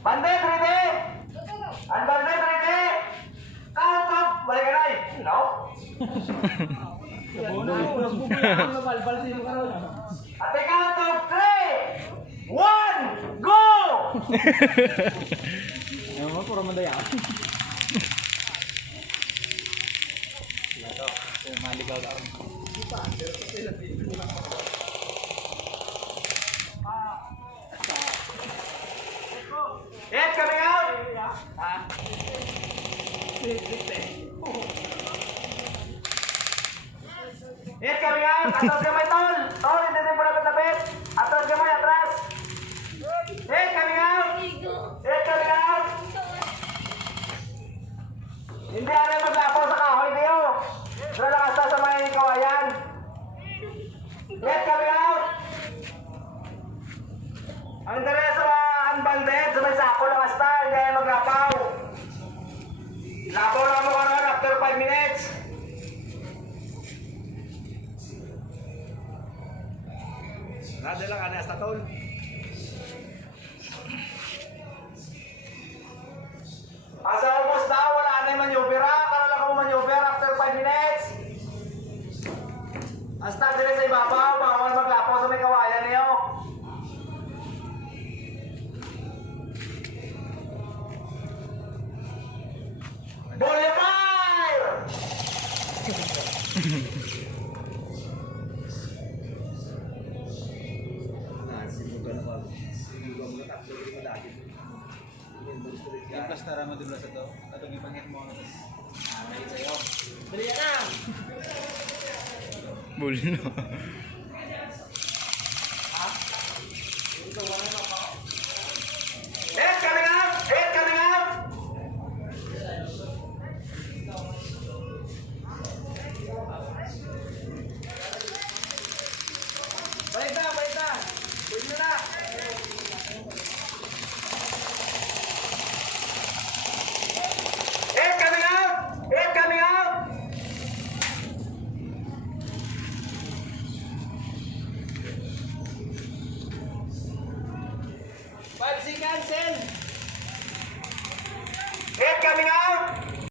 Bandit, ready? Ang bandit, ready? Count up! Balik ka na eh. No? Ate, count of 3, 1, go! Ano mo, puro mandaya. Maligaw lang. Yes, coming out! Yes, coming out! Atras kamay, tol! Tol, hindi din po lapit-lapit! Atras kamay, atras! Yes, coming out! Yes, coming out! Hindi ano maglapaw sa kahoy, Dio! Lalakas na sa may kawayan! Yes, coming out! Ang interes sa ang bandit, sa may sako lang hasta, hindi ay maglapaw! Lapaw lang mo karon after 5 minutes! Nada lang, ano hasta tol? Asa ubos na, wala na yung maneuver ha? Kala lang ako maneuver after 5 minutes! Hasta dire sa ibabaw, bawal maglapaw sa may kawayan niyo! Boulevard! Yung plastara mo dito sa to. Atong ipangit mo ano. Ay sayo. Dali na! Bulno. Head coming up! Head coming up! Balik na! Balik na! Pwede na! Head coming out! Head coming out! Five seconds in! Head coming out!